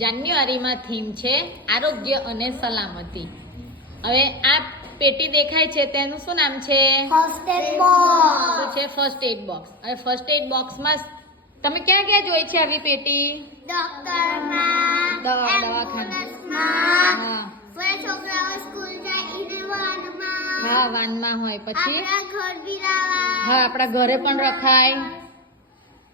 જાન્યુઆરીમાં થીમ છે આરોગ્ય અને સલામતી. હવે આ પેટી દેખાય છે તેનું શું નામ છે? First aid box. શું છે? First aid box. હવે ફર્સ્ટ એડ બોક્સમાં તમે ક્યાં ક્યાં જોઈ છે આવી પેટી? ડોક્ટરમાં, દવાખાના. હા છોકરાઓ સ્કૂલ જાય એને વાનમાં. હા, વાનમાં હોય. પછી આપણા ઘર બી લાવા. હા, આપણા ઘરે પણ રખાય.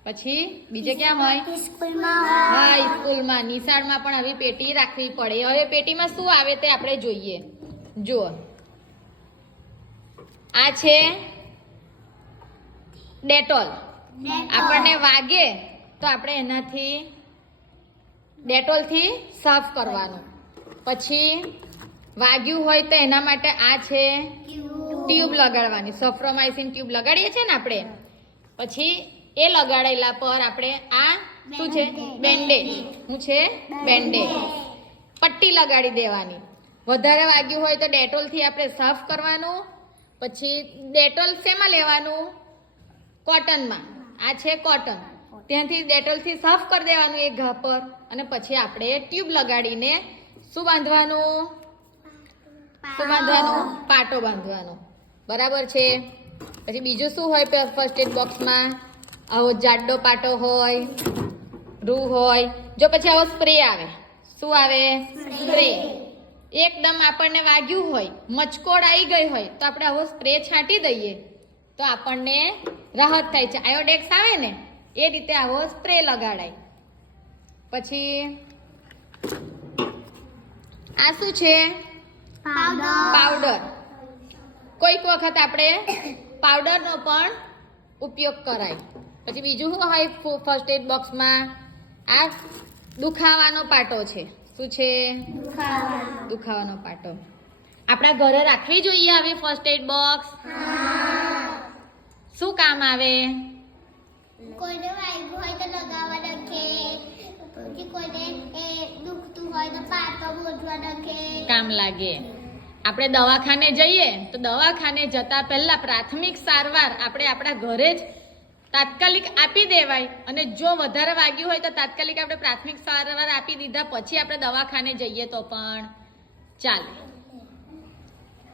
પછી બીજે ક્યાં હોય? સ્કૂલમાં હોય. હા, સ્કૂલમાં, નિશાળમાં પણ આવી પેટી રાખવી પડે. હવે પેટીમાં શું આવે તે આપણે જોઈએ. જુઓ, આ છે ડેટોલ. આપણને વાગે તો આપણે એનાથી ડેટોલથી સાફ કરવાનું. પછી વાગ્યું હોય તો એના માટે આ છે ટ્યુબ લગાડવાની. સફ્રોમાઇસિન ટ્યુબ લગાડીએ છીએ ને આપણે. પછી એ લગાડેલા પર આપણે આ શું છે? બેન્ડેજ. શું છે? બેન્ડેજ. પટ્ટી લગાડી દેવાની. વધારે વાગ્યું હોય તો ડેટોલથી આપણે સાફ કરવાનું. પછી ડેટોલ શેમાં લેવાનું? કોટનમાં. આ છે કોટન. ત્યાંથી ડેટોલથી સાફ કરી દેવાનું એક ઘા પર. અને પછી આપણે ટ્યુબ લગાડીને શું બાંધવાનું? શું બાંધવાનું? પાટો બાંધવાનો. બરાબર છે. પછી બીજું શું હોય ફર્સ્ટ એડ બોક્સમાં? આવો જાડો પાટો હોય, રૂ હોય. જો પછી આવો સ્પ્રે આવે. શું આવે? સ્પ્રે. એકદમ આપણને વાગ્યું હોય, મચકોડ આવી ગઈ હોય તો આપણે આવો સ્પ્રે છાંટી દઈએ તો આપણને રાહત થાય છે. આયોડેક્સ આવે ને એ રીતે આવો સ્પ્રે લગાડાય. પછી આ શું છે? પાવડર. કોઈક વખત આપણે પાવડરનો પણ ઉપયોગ કરાય. પછી બીજું શું હોય ફર્સ્ટ એડ બોક્સમાં? આ દુખાવાનો પાટો છે. શું છે? દુખાવાનો પાટો. આપણા ઘરે રાખવી જોઈએ આવી ફર્સ્ટ એડ બોક્સ. શું કામ આવે? કોઈને વાગ્યું હોય તો લગાવવા રાખે. પછી કોઈને દુખતું હોય તો પાટો ગોઠવા રાખે. કામ લાગે. આપણે દવાખાને જઈએ તો દવાખાને જતા પહેલા પ્રાથમિક સારવાર આપણે આપણા ઘરે જ તાત્કાલિક આપી દેવાય. અને જો વધારે વાગ્યું હોય તો તાત્કાલિક આપણે પ્રાથમિક સારવાર આપી દીધા પછી આપણે દવાખાને જઈએ તો પણ ચાલે.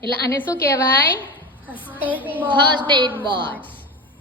એટલે આને શું કહેવાય? First aid box.